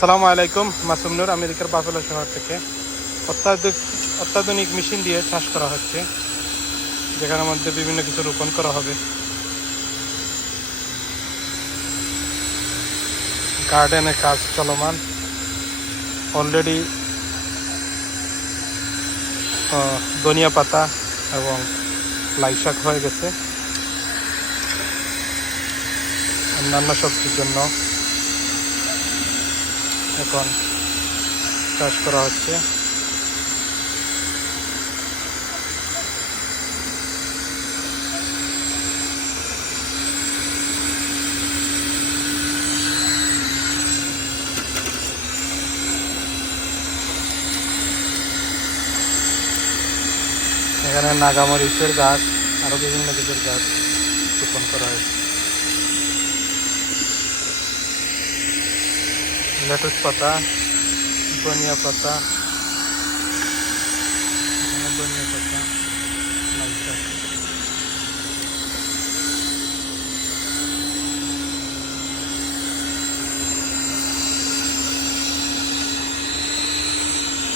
সালামু আলাইকুম, মাসুম নূর আমেরিকার বাফেলো শহর থেকে। অত্যাধুনিক মেশিন দিয়ে চাষ করা হচ্ছে, যেখানের মধ্যে বিভিন্ন কিছু রোপণ করা হবে। গার্ডেনে কাজ চলমান, অলরেডি ধনিয়া পাতা এবং লাই শাক হয়ে গেছে। অন্যান্য সবজির জন্য এখন চাষ করা হচ্ছে। এখানে নাগামরিচের গাছ, আরো বিভিন্ন কিছুর গাছ রোপণ করা হয়েছে। লেটুস পাতা, ধনিয়া পাতা,